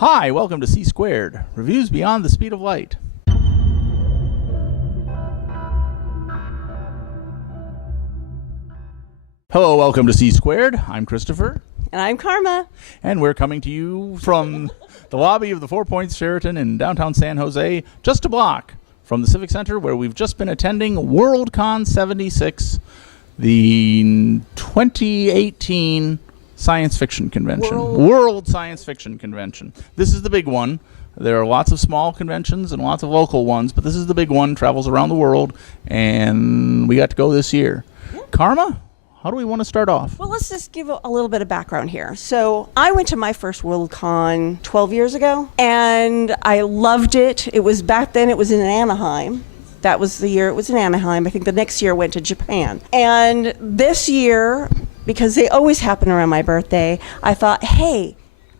Hi, welcome to C Squared, reviews beyond the speed of light. Hello, welcome to C Squared. I'm Christopher. And I'm Carma. And we're coming to you from the lobby of the Four Points Sheraton in downtown San Jose, just a block from the Civic Center, where we've just been attending WorldCon 76, the 2018 Science Fiction Convention. World Science Fiction Convention. This is the big one. There are lots of small conventions and lots of local ones, but this is the big one, travels around the world, and we got to go this year. Karma, how do we want to start off? Well, let's just give a little bit of background here. So I went to my first WorldCon 12 years ago, and I loved it. It was back then, it was in Anaheim. That was the year it was in Anaheim. I think the next year it went to Japan. And this year, because they always happen around my birthday, I thought, hey,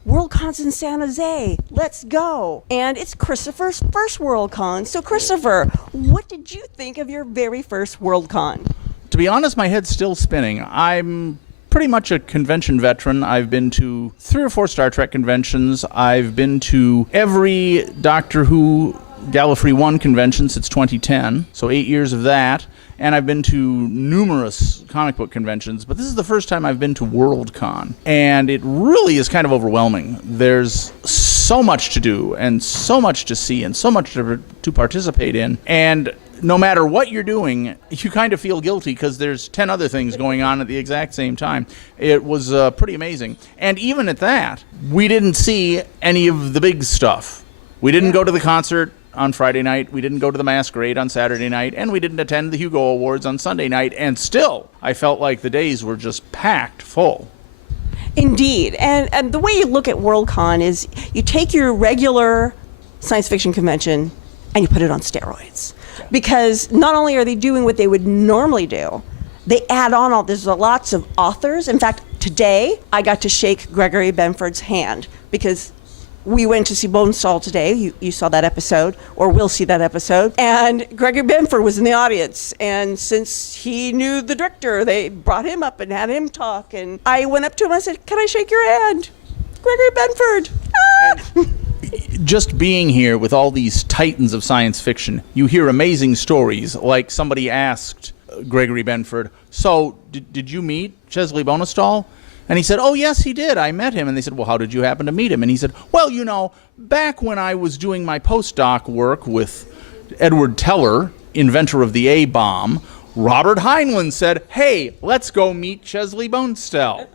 WorldCon's in San Jose. Let's go. And it's Christopher's first WorldCon. So Christopher, what did you think of your very first WorldCon? To be honest, my head's still spinning. I'm pretty much a convention veteran. I've been to 3 or 4 Star Trek conventions. I've been to every Doctor Who Gallifrey 1 convention since 2010, so 8 years of that. And I've been to numerous comic book conventions, but this is the first time I've been to WorldCon. And it really is kind of overwhelming. There's so much to do, and so much to see, and so much to participate in. And no matter what you're doing, you kind of feel guilty because there's 10 other things going on at the exact same time. It was pretty amazing. And even at that, we didn't see any of the big stuff. We didn't go to the concert on Friday night, we didn't go to the Masquerade on Saturday night, and we didn't attend the Hugo Awards on Sunday night, and still, I felt like the days were just packed full. Indeed. And the way you look at WorldCon is you take your regular science fiction convention and you put it on steroids. Because not only are they doing what they would normally do, they add on there's lots of authors. In fact, today I got to shake Gregory Benford's hand because we went to see Bonestall today. You saw that episode, or will see that episode. And Gregory Benford was in the audience. And since he knew the director, they brought him up and had him talk. And I went up to him and I said, "Can I shake your hand? Gregory Benford." Ah! Just being here with all these titans of science fiction, you hear amazing stories. Like somebody asked Gregory Benford, "So, did you meet Chesley Bonestall?" And he said, "Oh, yes, he did. I met him." And they said, "Well, how did you happen to meet him?" And he said, "Well, you know, back when I was doing my postdoc work with Edward Teller, inventor of the A-bomb, Robert Heinlein said, 'Hey, let's go meet Chesley Bonestall.'"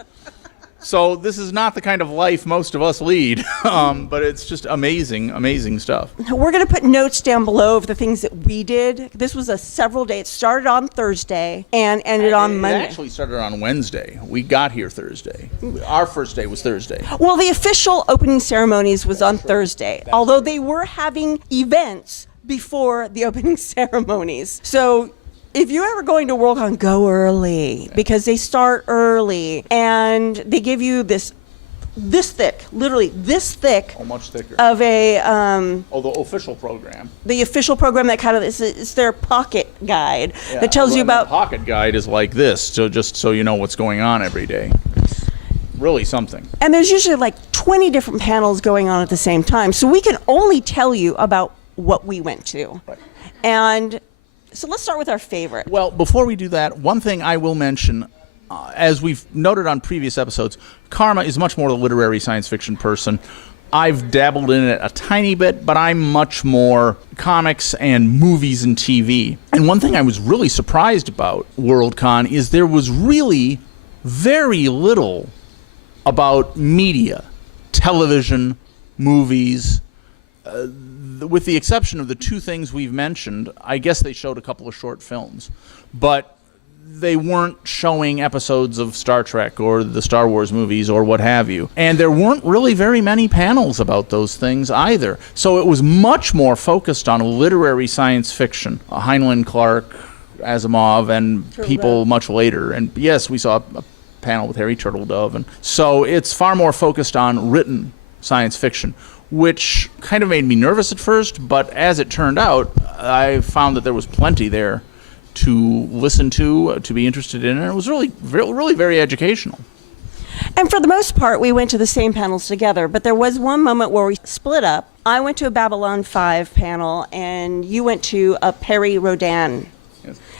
So this is not the kind of life most of us lead, but it's just amazing, amazing stuff. We're going to put notes down below of the things that we did. This was a several day. It started on Thursday and ended on Monday. It actually started on Wednesday. We got here Thursday. Our first day was Thursday. Well, the official opening ceremonies was on Thursday, although they were having events before the opening ceremonies. So if you're ever going to WorldCon, go early because they start early and they give you this thick, literally this thick. Oh, much thicker. Of a the official program. The official program that kind of it's their pocket guide that tells you about. The pocket guide is like this, so just so you know what's going on every day. It's really something. And there's usually like 20 different panels going on at the same time, so we can only tell you about what we went to. Right. And so let's start with our favorite. Well, before we do that, one thing I will mention, as we've noted on previous episodes, Karma is much more the literary science fiction person. I've dabbled in it a tiny bit, but I'm much more comics and movies and TV. And one thing I was really surprised about WorldCon is there was really very little about media, television, movies, with the exception of the 2 things we've mentioned. I guess they showed a couple of short films, but they weren't showing episodes of Star Trek or the Star Wars movies or what have you. And there weren't really very many panels about those things either. So it was much more focused on literary science fiction. Heinlein, Clark, Asimov, and people much later. And yes, we saw a panel with Harry Turtledove. And so it's far more focused on written science fiction, which kind of made me nervous at first, but as it turned out, I found that there was plenty there to listen to be interested in, and it was really very educational. And for the most part, we went to the same panels together. But there was one moment where we split up. I went to a Babylon 5 panel, and you went to a Perry Rodan.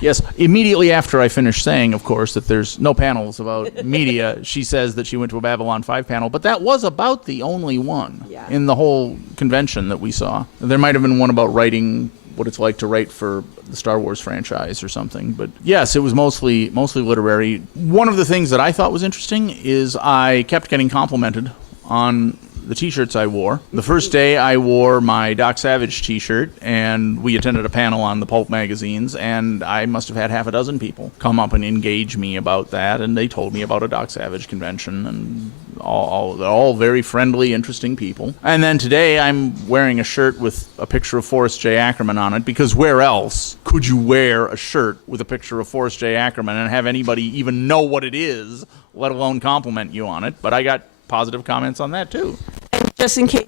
Yes. Immediately after I finished saying, of course, that there's no panels about media, she says that she went to a Babylon 5 panel, but that was about the only one in the whole convention that we saw. There might have been one about writing, what it's like to write for the Star Wars franchise or something. But yes, it was mostly literary. One of the things that I thought was interesting is I kept getting complimented on the t-shirts I wore. The first day I wore my Doc Savage t-shirt, and we attended a panel on the pulp magazines, and I must have had half a dozen people come up and engage me about that, and they told me about a Doc Savage convention, and all very friendly, interesting people. And then today I'm wearing a shirt with a picture of Forrest J. Ackerman on it, because where else could you wear a shirt with a picture of Forrest J. Ackerman and have anybody even know what it is, let alone compliment you on it? But I got positive comments on that too. And just in case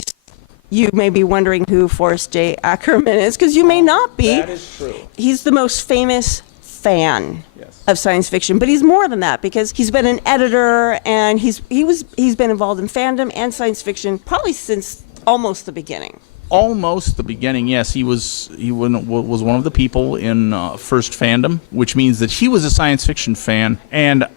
you may be wondering who Forrest J. Ackerman is, because you may not be. That is true. He's the most famous fan of science fiction, but he's more than that, because he's been an editor, and he's been involved in fandom and science fiction probably since almost the beginning. Almost the beginning, yes. He was one of the people in First Fandom, which means that he was a science fiction fan. And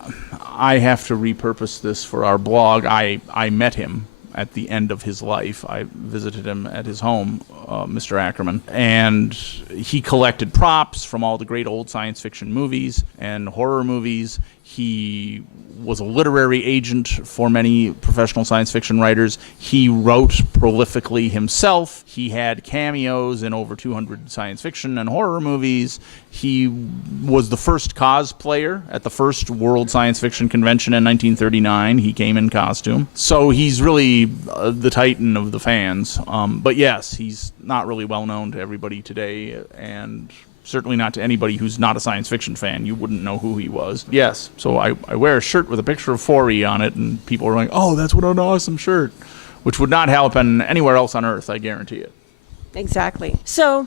I have to repurpose this for our blog. I met him at the end of his life. I visited him at his home, Mr. Ackerman, and he collected props from all the great old science fiction movies and horror movies. He was a literary agent for many professional science fiction writers. He wrote prolifically himself. He had cameos in over 200 science fiction and horror movies. He was the first cosplayer at the first World Science Fiction Convention in 1939. He came in costume. So he's really the titan of the fans. But yes, he's not really well known to everybody today, and certainly not to anybody who's not a science fiction fan. You wouldn't know who he was. Yes, so I wear a shirt with a picture of Forey on it, and people are like, oh, that's what an awesome shirt, which would not happen anywhere else on Earth, I guarantee it. Exactly. So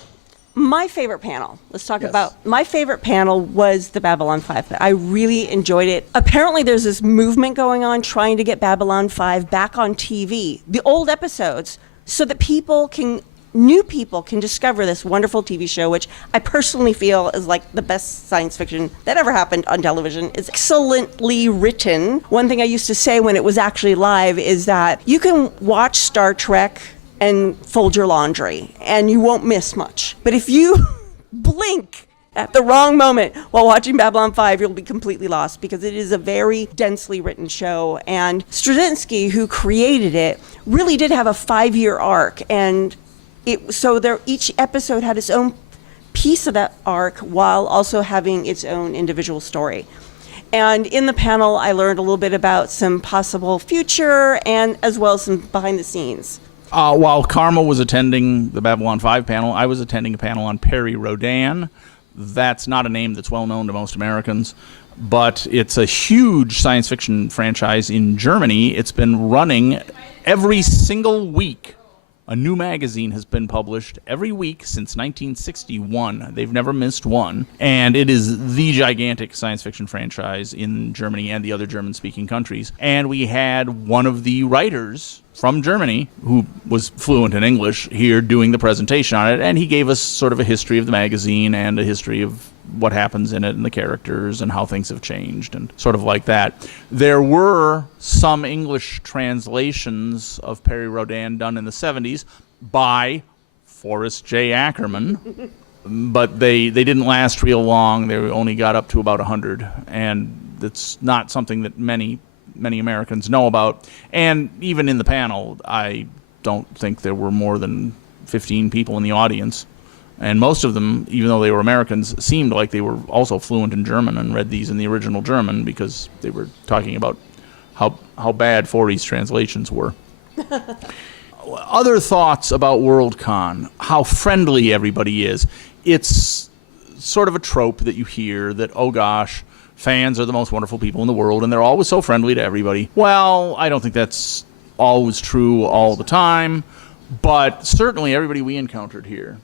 my favorite panel, let's talk about, my favorite panel was the Babylon 5. I really enjoyed it. Apparently there's this movement going on trying to get Babylon 5 back on TV, the old episodes, so that new people can discover this wonderful TV show, which I personally feel is like the best science fiction that ever happened on television. It's excellently written. One thing I used to say when it was actually live is that you can watch Star Trek and fold your laundry, and you won't miss much. But if you blink at the wrong moment while watching Babylon 5, you'll be completely lost, because it is a very densely written show. And Straczynski, who created it, really did have a 5-year arc, and each episode had its own piece of that arc while also having its own individual story. And in the panel, I learned a little bit about some possible future, and as well as some behind the scenes. While Carma was attending the Babylon 5 panel, I was attending a panel on Perry Rodan. That's not a name that's well known to most Americans, but it's a huge science fiction franchise in Germany. It's been running every single week. A new magazine has been published every week since 1961. They've never missed one. And it is the gigantic science fiction franchise in Germany and the other German-speaking countries. And we had one of the writers from Germany, who was fluent in English, here doing the presentation on it. And he gave us sort of a history of the magazine and a history of what happens in it and the characters and how things have changed and sort of like that. There were some English translations of Perry Rodan done in the 70s by Forrest J. Ackerman, but they didn't last real long. They only got up to about 100, and it's not something that many Americans know about. And even in the panel, I don't think there were more than 15 people in the audience. And most of them, even though they were Americans, seemed like they were also fluent in German and read these in the original German, because they were talking about how bad Forey's translations were. Other thoughts about WorldCon, how friendly everybody is. It's sort of a trope that you hear that, oh gosh, fans are the most wonderful people in the world and they're always so friendly to everybody. Well, I don't think that's always true all the time, but certainly everybody we encountered here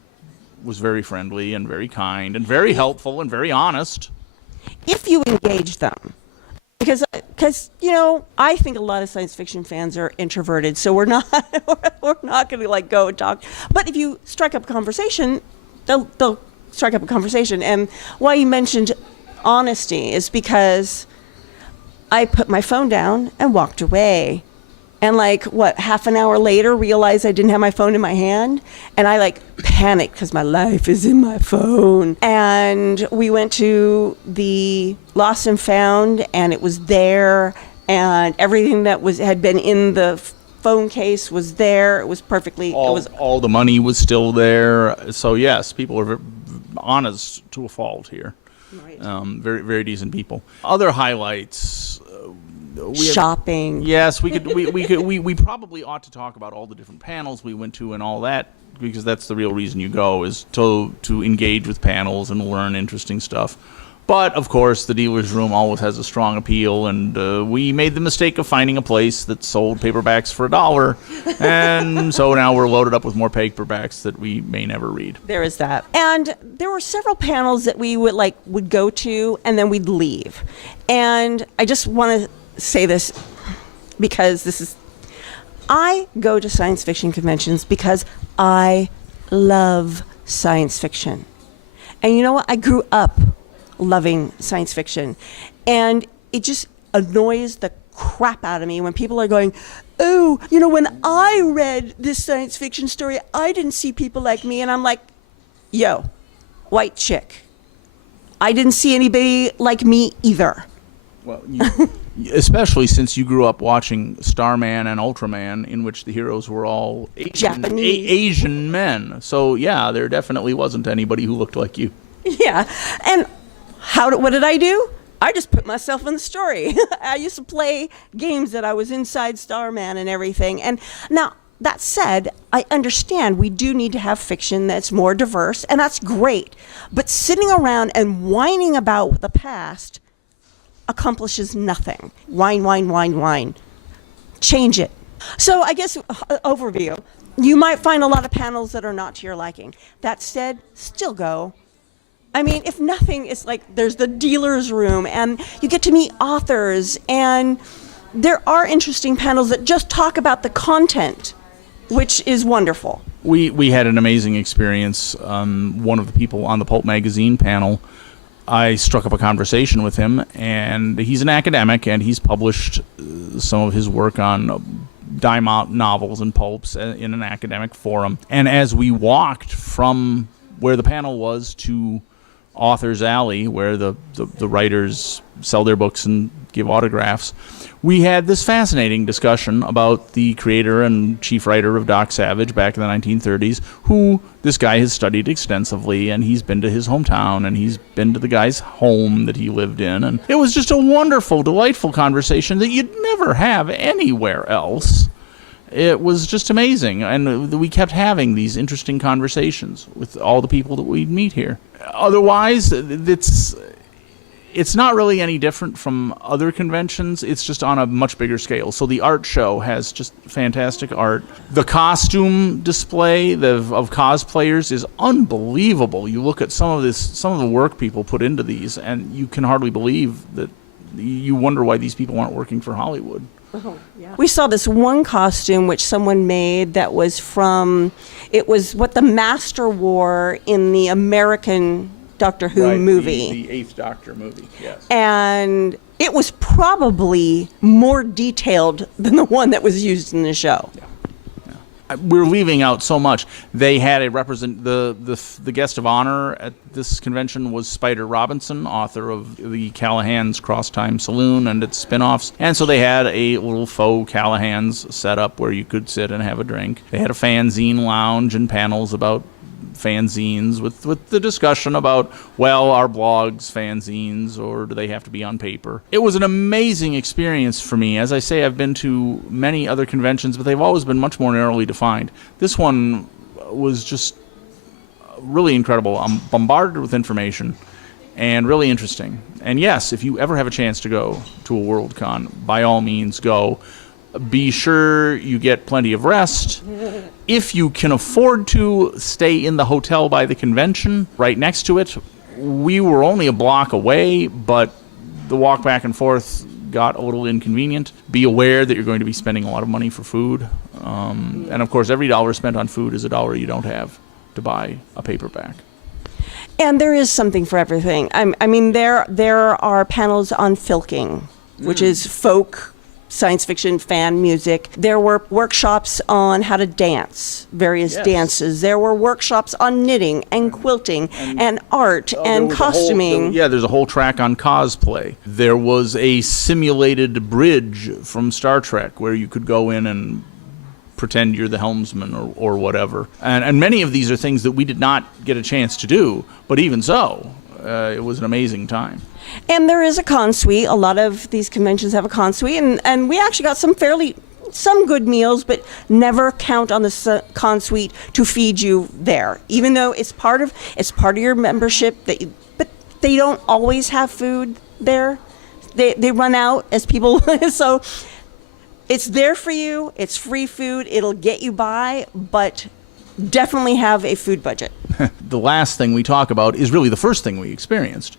was very friendly and very kind and very helpful and very honest. If you engage them. because I think a lot of science fiction fans are introverted, so we're not going to like go and talk. But if you strike up a conversation, they'll strike up a conversation. And why you mentioned honesty is because I put my phone down and walked away. And half an hour later, realized I didn't have my phone in my hand. And I panicked because my life is in my phone. And we went to the Lost and Found, and it was there. And everything that had been in the phone case was there. It was perfectly. All the money was still there. So yes, people are honest to a fault here. Right. Very, very decent people. Other highlights. Shopping. Yes, we probably ought to talk about all the different panels we went to and all that, because that's the real reason you go, is to engage with panels and learn interesting stuff. But of course, the dealer's room always has a strong appeal, and we made the mistake of finding a place that sold paperbacks for $1, and so now we're loaded up with more paperbacks that we may never read. There is that. And there were several panels that we would go to, and then we'd leave. And I just want to say this because I go to science fiction conventions because I love science fiction. And you know what? I grew up loving science fiction. And it just annoys the crap out of me when people are going, oh, when I read this science fiction story, I didn't see people like me. And I'm like, yo, white chick, I didn't see anybody like me either. Well, especially since you grew up watching Starman and Ultraman, in which the heroes were all Asian men. So yeah, there definitely wasn't anybody who looked like you. Yeah, and what did I do? I just put myself in the story. I used to play games that I was inside Starman and everything. And now, that said, I understand we do need to have fiction that's more diverse, and that's great. But sitting around and whining about the past accomplishes nothing. Whine. Change it. So I guess, overview, you might find a lot of panels that are not to your liking. That said, still go. I mean, if nothing, it's there's the dealer's room, and you get to meet authors, and there are interesting panels that just talk about the content, which is wonderful. We had an amazing experience. One of the people on the Pulp Magazine panel, I struck up a conversation with him, and he's an academic, and he's published some of his work on dime out novels and pulps in an academic forum. And as we walked from where the panel was to Author's Alley, where the writers sell their books and give autographs, we had this fascinating discussion about the creator and chief writer of Doc Savage back in the 1930s, who this guy has studied extensively, and he's been to his hometown, and he's been to the guy's home that he lived in. And it was just a wonderful, delightful conversation that you'd never have anywhere else. It was just amazing, and we kept having these interesting conversations with all the people that we'd meet here. Otherwise, it's not really any different from other conventions. It's just on a much bigger scale. So the art show has just fantastic art. The costume display of cosplayers is unbelievable. You look at some of the work people put into these, and you can hardly believe that. You wonder why these people aren't working for Hollywood. Oh, yeah. We saw this one costume which someone made that was it was what the Master wore in the American Doctor Who movie. The Eighth Doctor movie, yes. And it was probably more detailed than the one that was used in the show. Yeah. We're leaving out so much. They had the guest of honor at this convention was Spider Robinson, author of the Callahan's Cross Time Saloon and its spin-offs. And so they had a little faux Callahan's set up where you could sit and have a drink. They had a fanzine lounge and panels about fanzines with the discussion about, well, are blogs fanzines or do they have to be on paper? It was an amazing experience for me. As I say, I've been to many other conventions, but they've always been much more narrowly defined. This one was just really incredible. I'm bombarded with information and really interesting. And yes, if you ever have a chance to go to a WorldCon, by all means go. Be sure you get plenty of rest. If you can afford to, stay in the hotel by the convention, right next to it. We were only a block away, but the walk back and forth got a little inconvenient. Be aware that you're going to be spending a lot of money for food. And of course, every dollar spent on food is a dollar you don't have to buy a paperback. And there is something for everything. I mean, there are panels on filking, which is folk science fiction fan music. There were workshops on how to dance, various dances. There were workshops on knitting and quilting and art and costuming. There's a whole track on cosplay. There was a simulated bridge from Star Trek where you could go in and pretend you're the helmsman or whatever. And many of these are things that we did not get a chance to do, but even so, it was an amazing time. And there is a con suite. A lot of these conventions have a con suite, and we actually got some good meals, but never count on the con suite to feed you there, even though it's part of your membership. But they don't always have food there. They run out as people. So it's there for you. It's free food. It'll get you by, but definitely have a food budget. The last thing we talk about is really the first thing we experienced,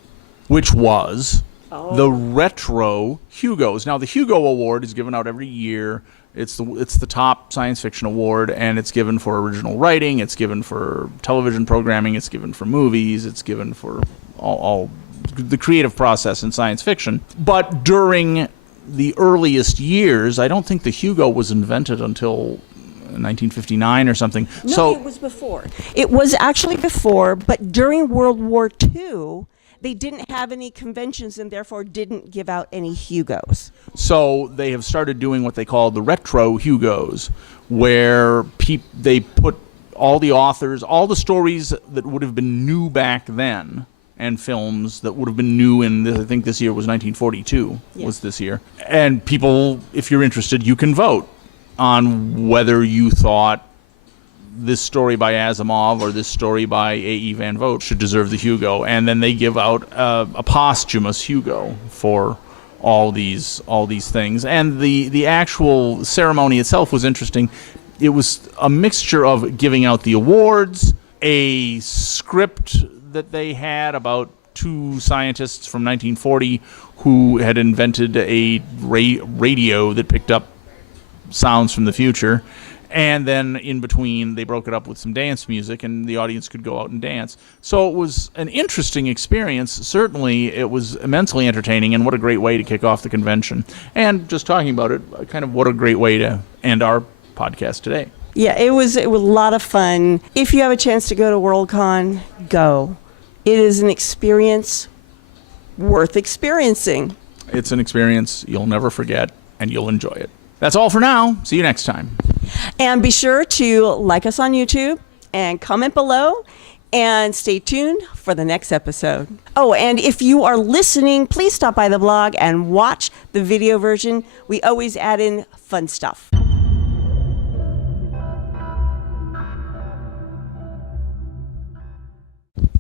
which was the retro Hugos. Now, the Hugo Award is given out every year. It's the top science fiction award, and it's given for original writing. It's given for television programming. It's given for movies. It's given for all the creative process in science fiction. But during the earliest years, I don't think the Hugo was invented until 1959 or something. No, it was before. It was actually before, but during World War II, they didn't have any conventions and therefore didn't give out any Hugos. So they have started doing what they call the retro Hugos, where they put all the authors, all the stories that would have been new back then, and films that would have been new I think this year was 1942, was this year. And people, if you're interested, you can vote on whether you thought this story by Asimov or this story by A.E. Van Vogt should deserve the Hugo, and then they give out a posthumous Hugo for all these things. And the actual ceremony itself was interesting. It was a mixture of giving out the awards, a script that they had about two scientists from 1940 who had invented a radio that picked up sounds from the future. And then in between, they broke it up with some dance music, and the audience could go out and dance. So it was an interesting experience. Certainly, it was immensely entertaining, and what a great way to kick off the convention. And just talking about it, kind of what a great way to end our podcast today. Yeah, it was a lot of fun. If you have a chance to go to WorldCon, go. It is an experience worth experiencing. It's an experience you'll never forget, and you'll enjoy it. That's all for now. See you next time. And be sure to like us on YouTube and comment below, and stay tuned for the next episode. Oh, and if you are listening, please stop by the blog and watch the video version. We always add in fun stuff.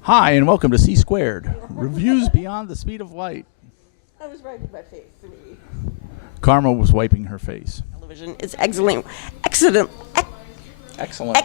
Hi, and welcome to C Squared, reviews beyond the speed of light. I was wiping my face. Carma was wiping her face. Television is excellent. Excellent. Excellent.